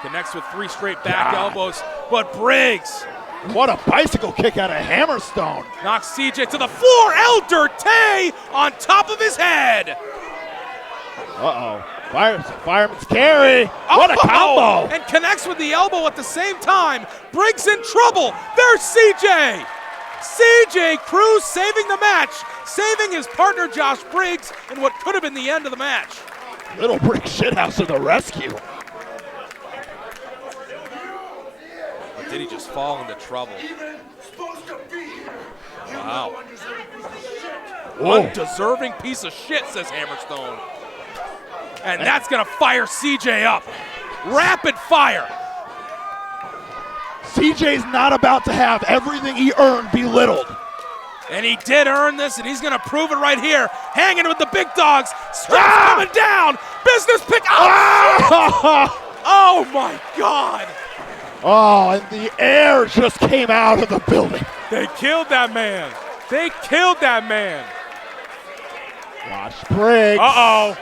Connects with 3 straight back elbows, but Briggs. What a bicycle kick out of Hammerstone. Knocks CJ to the floor. El Dirte on top of his head. Uh-oh. Fireman's carry. What a combo. And connects with the elbow at the same time. Briggs in trouble. There's CJ. CJ Cruz saving the match, saving his partner Josh Briggs in what could have been the end of the match. Little Brick Shithouse to the rescue. Or did he just fall into trouble? Wow. Whoa. Undeserving piece of shit, says Hammerstone. And that's gonna fire CJ up. Rapid fire. CJ's not about to have everything he earned belittled. And he did earn this, and he's gonna prove it right here. Hanging with the big dogs. Straps coming down. Business pick. Oh my God. Oh, and the air just came out of the building. They killed that man. They killed that man. Josh Briggs. Uh-oh.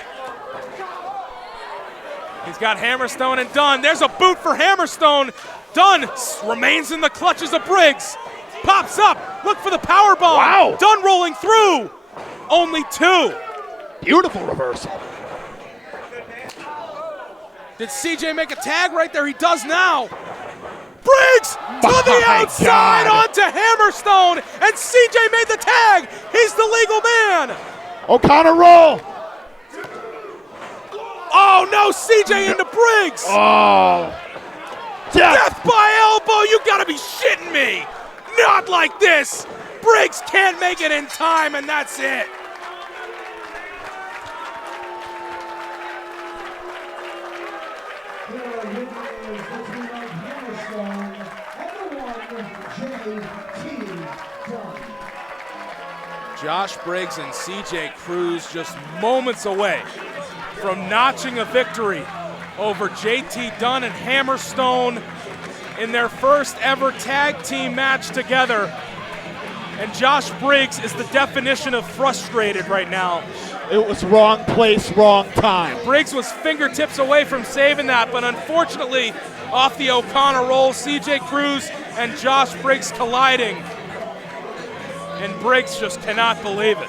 He's got Hammerstone and Dunn. There's a boot for Hammerstone. Dunn remains in the clutches of Briggs. Pops up. Look for the power bomb. Wow. Dunn rolling through. Only 2. Beautiful reversal. Did CJ make a tag right there? He does now. Briggs to the outside onto Hammerstone, and CJ made the tag. He's the legal man. O'Connor roll. Oh no, CJ into Briggs. Oh. Death by elbow, you gotta be shitting me. Not like this. Briggs can't make it in time, and that's it. Josh Briggs and CJ Cruz just moments away from notching a victory over JT Dunn and Hammerstone in their first ever tag team match together. And Josh Briggs is the definition of frustrated right now. It was wrong place, wrong time. Briggs was fingertips away from saving that, but unfortunately, off the O'Connor roll, CJ Cruz and Josh Briggs colliding. And Briggs just cannot believe it.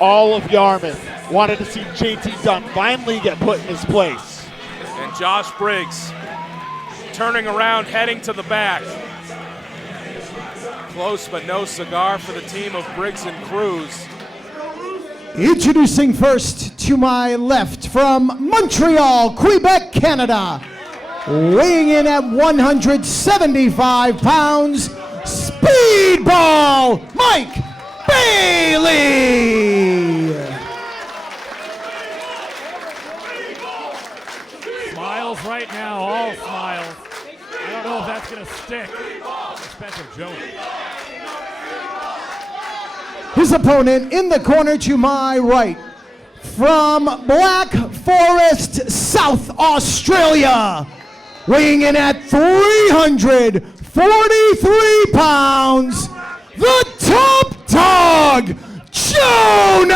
All of Yarmouth wanted to see JT Dunn finally get put in his place. And Josh Briggs turning around, heading to the back. Close but no cigar for the team of Briggs and Cruz. Introducing first to my left from Montreal, Quebec, Canada, weighing in at 175 pounds, Speedball Mike Bailey. Smiles right now, all smiles. I don't know if that's going to stick. Special JONAH. His opponent in the corner to my right, from Black Forest, South Australia, weighing in at 343 pounds, the top dog, JONAH!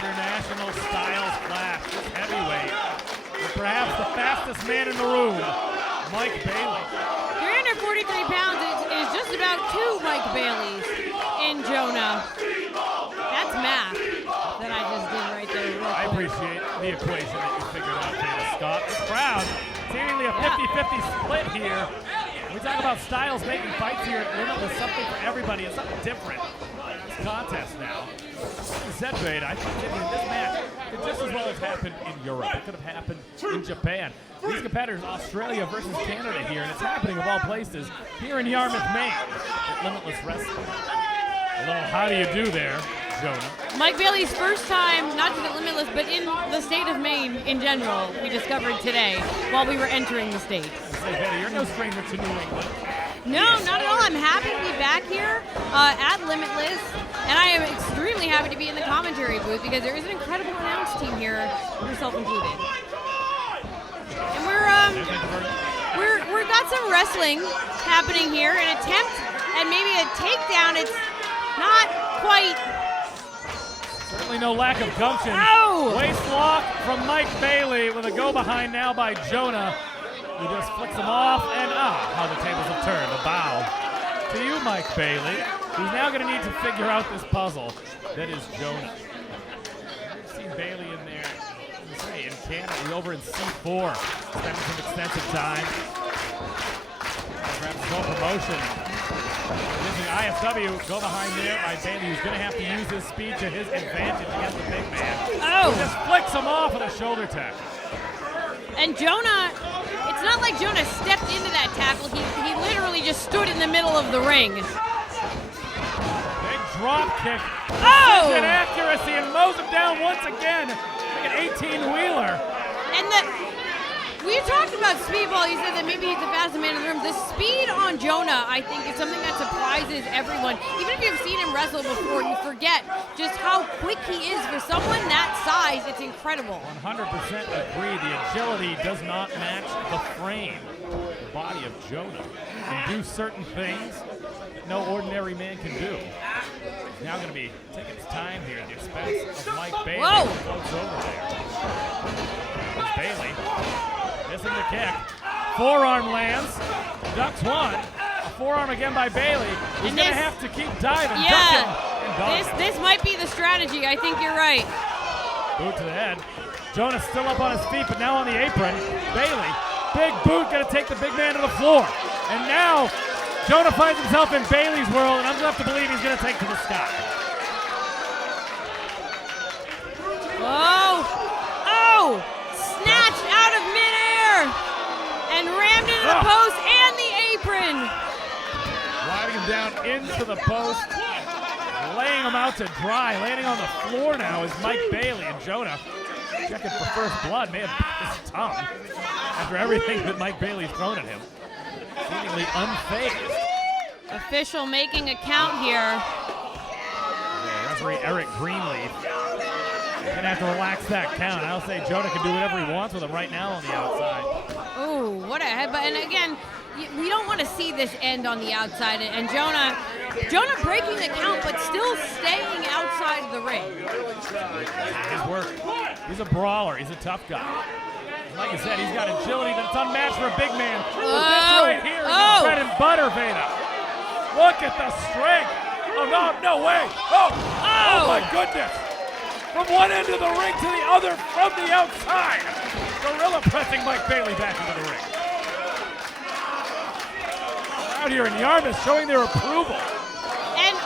International styles class, heavyweight, and perhaps the fastest man in the room, Mike Bailey. 343 pounds is just about 2 Mike Baileys in JONAH. That's math that I just did right there. I appreciate the equation that you figured out, Dana Scott. This crowd, seemingly a 50-50 split here. We talk about styles making fights here at Limitless, something for everybody. It's something different. This contest now. Like you said, Bade, I think this match could just as well have happened in Europe. It could have happened in Japan. These competitors, Australia versus Canada here, and it's happening of all places here in Yarmouth, Maine, at Limitless Wrestling. A little how do you do there, JONAH? Mike Bailey's first time, not just at Limitless, but in the state of Maine in general, we discovered today while we were entering the state. Say, Betty, you're no stranger to New England. No, not at all. I'm happy to be back here at Limitless, and I am extremely happy to be in the commentary booth because there is an incredible announce team here, yourself included. And we've got some wrestling happening here. An attempt at maybe a takedown. It's not quite. Certainly no lack of gumption. Oh! Waist lock from Mike Bailey with a go behind now by JONAH. He just flicks him off, and how the tables have turned. A bow to you, Mike Bailey. He's now going to need to figure out this puzzle that is JONAH. I've seen Bailey in there, in Canada, over in C4, spending some extensive time. Grabs his own promotion. This is ISW, go behind there by Bailey, who's going to have to use his speed to his advantage against the big man. Oh! He just flicks him off with a shoulder tackle. And JONAH, it's not like JONAH stepped into that tackle. He literally just stood in the middle of the ring. Big drop kick. Oh! Precision accuracy and mows him down once again. Like an 18-wheeler. And we talked about Speedball. You said that maybe he's the fastest man in the room. The speed on JONAH, I think, is something that surprises everyone. Even if you've seen him wrestle before, you forget just how quick he is. For someone that size, it's incredible. 100% agree. The agility does not match the frame. The body of JONAH can do certain things that no ordinary man can do. He's now going to be taking his time here at the expense of Mike Bailey. Whoa! Floats over there. There's Bailey. Missing the kick. Forearm lands. Ducks one. A forearm again by Bailey. He's going to have to keep diving, ducking, and dodging. This might be the strategy. I think you're right. Boot to the head. JONAH still up on his feet, but now on the apron. Bailey, big boot, going to take the big man to the floor. And now JONAH finds himself in Bailey's world, and I'm going to have to believe he's going to take to the sky. Oh! Oh! Snatched out of midair and rammed into the post and the apron. Riding him down into the post, laying him out to dry. Landing on the floor now is Mike Bailey, and JONAH checking for first blood. May have bit his tongue after everything that Mike Bailey's thrown at him. Seemingly unfazed. Official making a count here. Yeah, referee Eric Greenleaf gonna have to relax that count. I'll say JONAH can do whatever he wants with him right now on the outside. Ooh, what a headbutt. And again, we don't want to see this end on the outside. And JONAH breaking the count, but still staying outside the ring. His work. He's a brawler. He's a tough guy. Like I said, he's got agility that's unmatched for a big man. But this right here is his bread and butter, Veda. Look at the strength. Oh, no way. Oh my goodness. From one end of the ring to the other from the outside. Gorilla pressing Mike Bailey back into the ring. Out here in Yarmouth showing their approval. And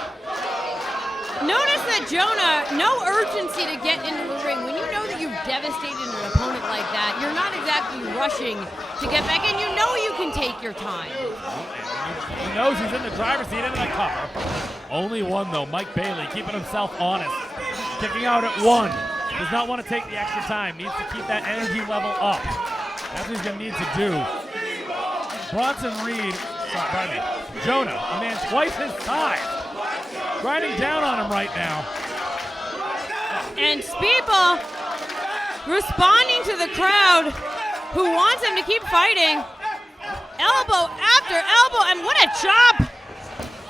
notice that JONAH, no urgency to get into the ring. When you know that you've devastated an opponent like that, you're not exactly rushing to get back in. You know you can take your time. He knows he's in the driver's seat into the cover. Only one, though. Mike Bailey keeping himself honest. Kicking out at one. Does not want to take the extra time. Needs to keep that energy level up. That's what he's going to need to do. Bronson Reed, JONAH, a man twice his size. Grinding down on him right now. And Speedball responding to the crowd who wants him to keep fighting. Elbow after elbow, and what a chop!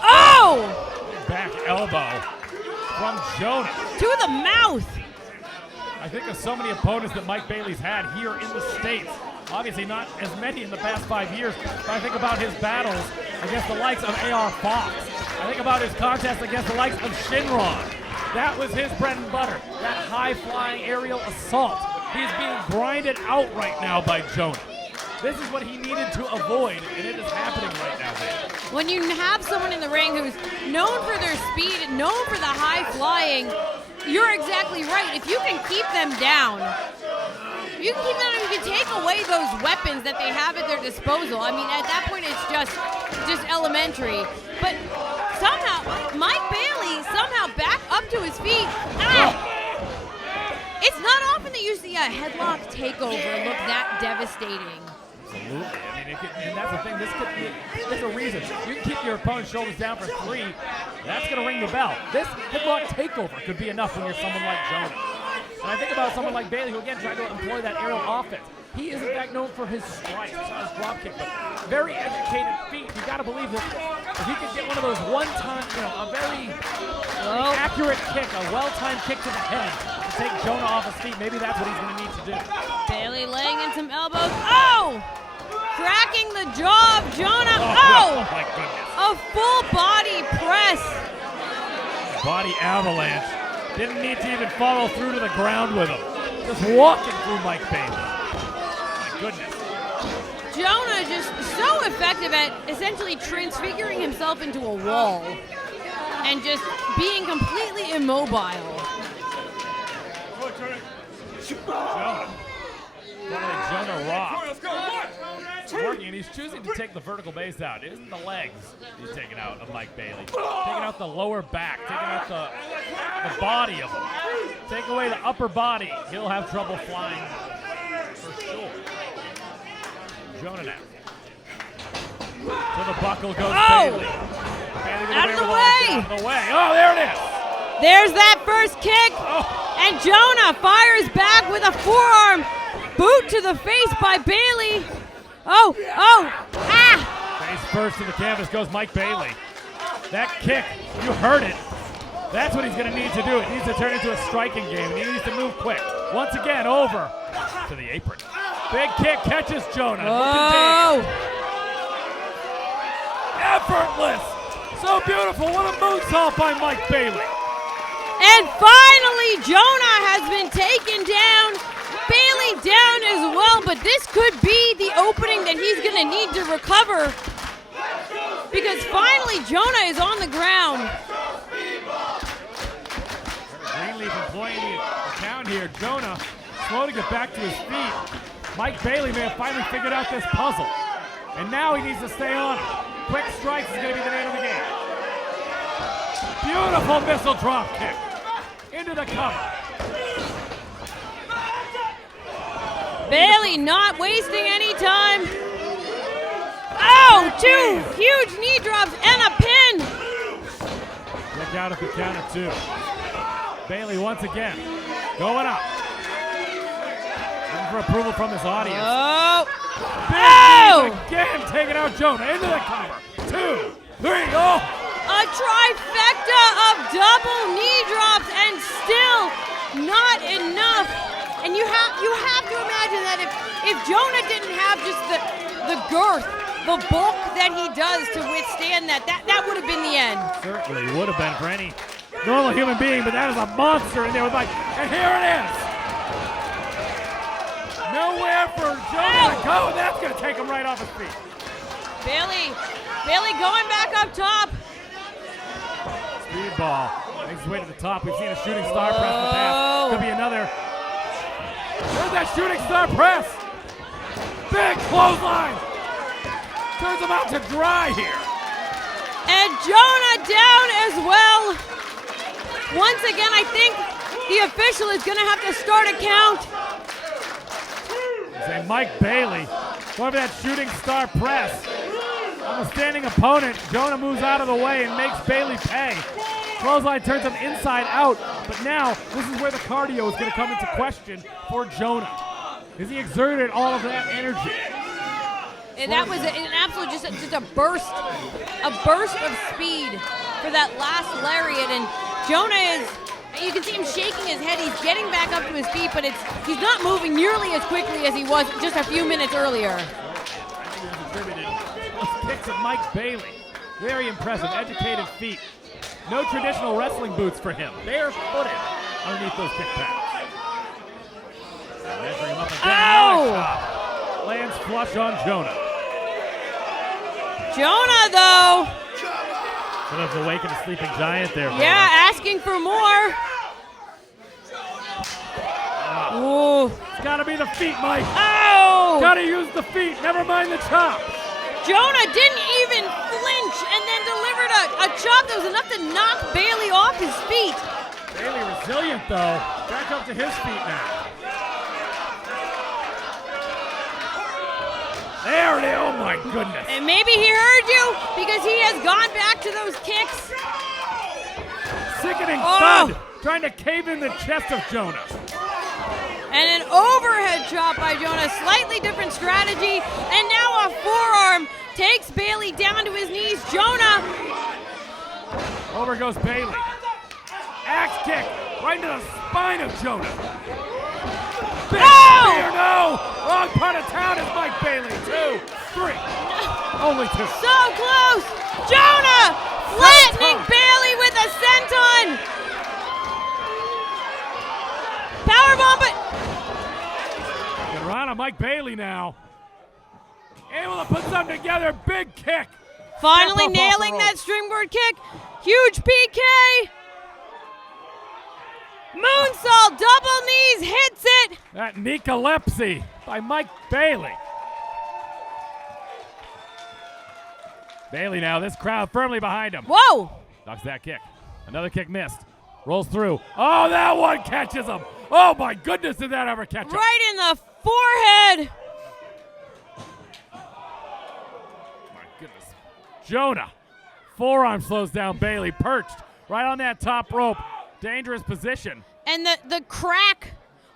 Oh! Back elbow from JONAH. To the mouth. I think of so many opponents that Mike Bailey's had here in the States. Obviously not as many in the past 5 years, but I think about his battles against the likes of A.R. Fox. I think about his contest against the likes of Shinron. That was his bread and butter, that high-flying aerial assault. He's being grinded out right now by JONAH. This is what he needed to avoid, and it is happening right now. When you have someone in the ring who's known for their speed, known for the high flying, you're exactly right. If you can keep them down, you can take away those weapons that they have at their disposal. I mean, at that point, it's just elementary. But somehow, Mike Bailey somehow back up to his feet. It's not often that you see a headlock takeover look that devastating. Absolutely. I mean, and that's the thing. There's a reason. You can keep your opponent's shoulders down for 3. That's going to ring the bell. This headlock takeover could be enough when you're someone like Jonah. And I think about someone like Bailey, who again tried to employ that aerial offense. He is in fact known for his strikes, his drop kick, but very educated feet. You got to believe that if he could get one of those one-time, a very accurate kick, a well-timed kick to the head to take Jonah off his feet, maybe that's what he's going to need to do. Bailey laying in some elbows. Oh! Cracking the jaw of Jonah. Oh! My goodness. A full body press. Body avalanche. Didn't need to even follow through to the ground with him. Just walking through Mike Bailey. Goodness. Jonah just so effective at essentially transfiguring himself into a wall and just being completely immobile. Jonah Rock. It's working, and he's choosing to take the vertical base out. It isn't the legs he's taking out of Mike Bailey. Taking out the lower back, taking out the body of him. Take away the upper body, he'll have trouble flying for sure. Jonah now. To the buckle goes Bailey. Bailey out of the way. Out of the way. Oh, there it is. There's that first kick. And Jonah fires back with a forearm boot to the face by Bailey. Face first to the canvas goes Mike Bailey. That kick, you heard it. That's what he's going to need to do. It needs to turn into a striking game. He needs to move quick. Once again, over to the apron. Big kick catches Jonah. Oh! Effortless. So beautiful. What a moonsault by Mike Bailey. And finally, Jonah has been taken down. Bailey down as well, but this could be the opening that he's going to need to recover. Because finally, Jonah is on the ground. Greenleaf employing the count here. Jonah slow to get back to his feet. Mike Bailey may have finally figured out this puzzle. And now he needs to stay on it. Quick strikes is going to be the name of the game. Beautiful missile drop kick. Into the cover. Bailey not wasting any time. Oh, 2 huge knee drops and a pin. Look out at the count of 2. Bailey once again going up. For approval from his audience. Oh! Again, taking out Jonah into the cover. 2, 3, oh! A trifecta of double knee drops and still not enough. And you have to imagine that if Jonah didn't have just the girth, the bulk that he does to withstand that would have been the end. Certainly would have been for any normal human being, but that is a monster in there with Mike. And here it is. Nowhere for Jonah to go, and that's going to take him right off his feet. Bailey going back up top. Speedball makes his way to the top. We've seen a shooting star press in the past. Could be another. There's that shooting star press. Big clothesline. Turns him out to dry here. And Jonah down as well. Once again, I think the official is going to have to start a count. Say Mike Bailey going for that shooting star press. On the standing opponent, Jonah moves out of the way and makes Bailey pay. Clothesline turns him inside out, but now this is where the cardio is going to come into question for Jonah. Has he exerted all of that energy? And that was an absolute just a burst of speed for that last lariat. And Jonah you can see him shaking his head. He's getting back up to his feet, but he's not moving nearly as quickly as he was just a few minutes earlier. I think he was attributed those kicks of Mike Bailey. Very impressive, educated feet. No traditional wrestling boots for him. Barefooted underneath those kick pads. Measuring him up again. Lands flush on Jonah. Jonah, though. Sort of awakened a sleeping giant there. Yeah, asking for more. Ooh. It's got to be the feet, Mike. Oh! Got to use the feet. Never mind the chop. Jonah didn't even flinch and then delivered a chop that was enough to knock Bailey off his feet. Bailey resilient, though. Back up to his feet now. There it is. Oh, my goodness. And maybe he heard you because he has gone back to those kicks. Sickening thud. Trying to cave in the chest of JONAH. And an overhead chop by JONAH. Slightly different strategy. And now a forearm takes Bailey down to his knees. JONAH. Over goes Bailey. Axe kick right into the spine of JONAH. Big spear, no! Wrong part of town is Mike Bailey. 2, 3. Only 2. So close! JONAH flattening Bailey with a senton. Powerbomb, but Get around on Mike Bailey now. Able to put something together. Big kick. finally Step up off the nailing rope. that springboard kick. Huge PK. Moonsault, double knees, hits it. That Nicolas by Mike Bailey. Bailey now, this crowd firmly behind him. Whoa! Ducks that kick. Another kick missed. Rolls through. Oh, that one catches him. Oh, my goodness, did that ever catch him? Right in the forehead. My goodness. JONAH. Forearm slows down Bailey. Perched right on that top rope. Dangerous position. And the crack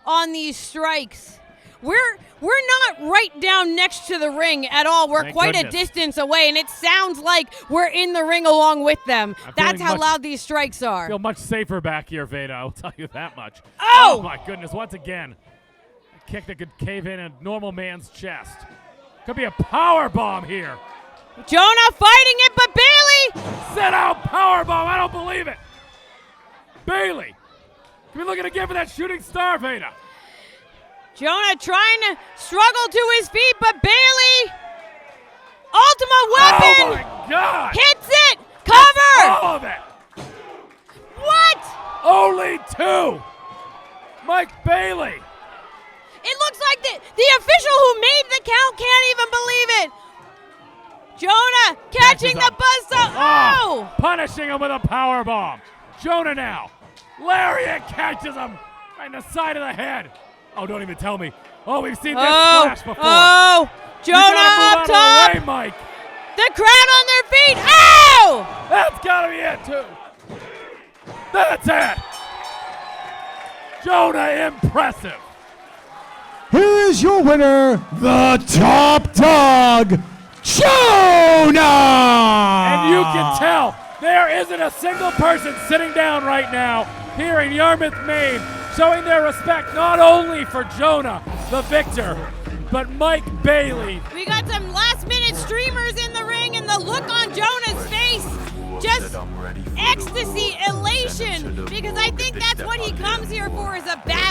on these strikes. We're not right down next to the ring at all. We're Thank quite goodness. a distance away, and it sounds like we're in the ring along with them. I'm That's feeling how much- loud these strikes I are. feel much safer back here, Veda. I'll tell you that much. Oh! My goodness, once again. A kick that could cave in a normal man's chest. Could be a power bomb here. JONAH fighting it, but Bailey! Sit out power bomb. I don't believe it. Bailey. Can we look at again for that shooting star, Veda? JONAH trying to struggle to his feet, but Bailey, ultimate weapon, Oh my God! hits it, cover! All of it. What? Only 2. Mike Bailey. It looks like the official who made the count can't even believe it. JONAH catching Catches the him. buzzsaw. Oh! Punishing him with a power bomb. JONAH now. Lariat catches him right in the side of the head. Oh, don't even tell me. Oh, we've seen this splash before. Oh! You gotta JONAH move up out top. of the way, Mike. The crowd on their feet. Ow! That's gotta be it, too. That's it. JONAH impressive. Here is your winner, the top dog, JONAH! And you can tell there isn't a single person sitting down right now here in Yarmouth, Maine, showing their respect not only for JONAH, the victor, but Mike Bailey. We got some last-minute streamers in the ring, and the look on JONAH's face, just ecstasy, elation, because I think that's what he comes here for, is a battle